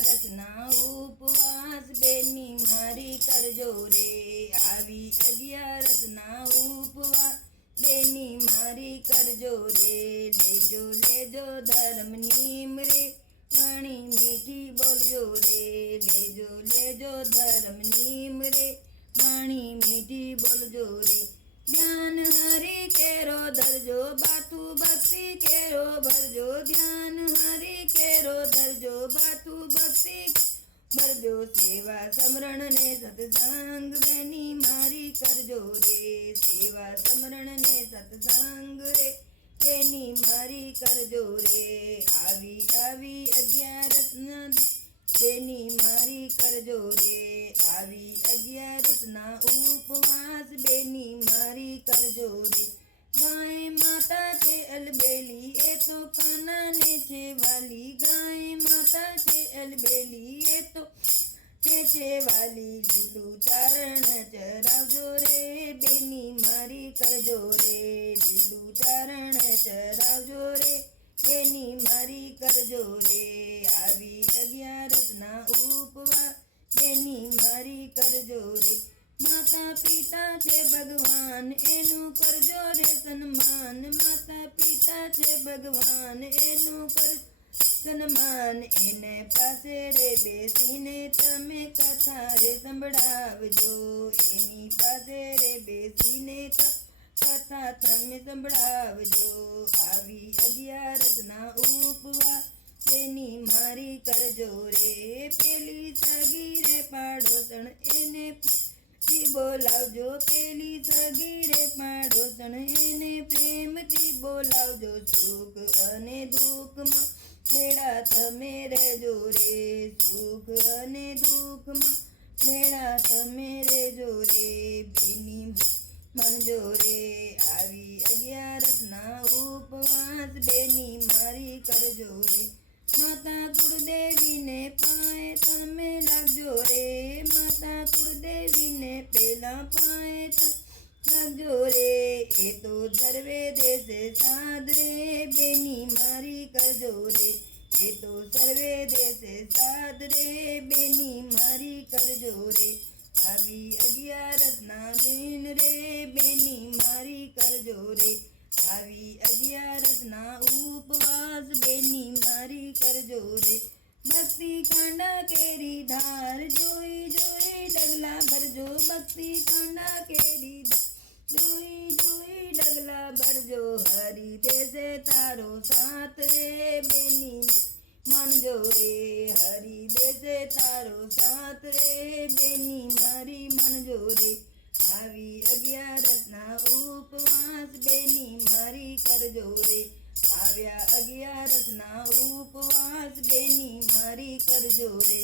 અગિયારસના ઉપવાસ બેની મારી કરજો રે આવી અગિયારસના ઉપવાસ બેની મારી કરજો રે લેજો લેજો ધર્મની રે વાણી મીઠી બોલજો રે લેજો લેજો ધર્મની રે વાણી મીઠી બોલજો રે ધ્યાન હરી કેરો ધરજો બાતુ ભક્તિ કેરો ભરજો ધ્યાન હરી કેરો ધરજો બાતુ ભક્તિ ભરજો સેવા સમરણ ને સત્સંગ બેની મારી કરજો રે સેવા સમરણ ને સત્સંગ રે બેની મારી કરજો રે આવી આવી અગિયારસના બેની મારી કરજો રે આવી અગિયારસના ઉપવાસ બેની મારી કરજો રે ગાય માતા છે અલબેલી એ તો કાનાને છે વાલી ગાય માતા છે અલબેલી એ તો છે વાલી લીલું ચારણ ચરાવજો રે બેની મારી કરજો રે લીલું ચારણ ચરાવજો રે બેની મારી કરજો રે આવી અગિયારસના ઉપવાસ બેની મારી કરજો રે માતા પિતા છે ભગવાન એનું કરજો રે સન્માન માતા પિતા છે ભગવાન એનું કર સન્માન એને પાસે રે બેસીને તમે કથા રે સંભળાવજો એની પાસે રે બેસીને કથા તમે સંભળાવજો આવી અગિયારસના ઉપવાસ બેની મારી કરજો રે પેલી સગી રે પાડોસણ એને બોલાવજો પેલી સગી રે પાડોસણ એને પ્રેમથી બોલાવજો સુખ અને દુઃખમાં ભેળા તમે રહેજો રે સુખ અને દુઃખમાં ભેળા તમે રહેજો રે બેની મનજો રે આવી અગિયારસના ઉપવાસ બેની મારી કરજો રે માતા કુળદેવીને પાય તમે લાગજો રે માતા કુળદેવીને પેલા પાય લાગજો રે એ તો સર્વે દેશે સાદ રે બેની મારી કરજો રે એ તો સર્વે દેશે સાદ રે બેની મારી કરજો રે આવી અગિયારસના દિન રે બેની મારી કરજો રે આવી અગિયારસના ઉપવાસ બેની મારી કરજો રે ભક્તિ કાંડા કેરી ધાર જોઈ જોઈ ડગલા ભરજો ભક્તિ કાંડા કેરી ધાર જોઈ જોઈ ડગલા ભરજો હરી દેશે તારો સાથ રે બેની માનજો રે હરી દેશે તારો સાથ રે બેની મારી માનજો રે આવી અગિયારસના ઉપવાસ બેની મારી કરજો રે આવ્યા અગિયારસના ઉપવાસ બેની મારી કરજો રે।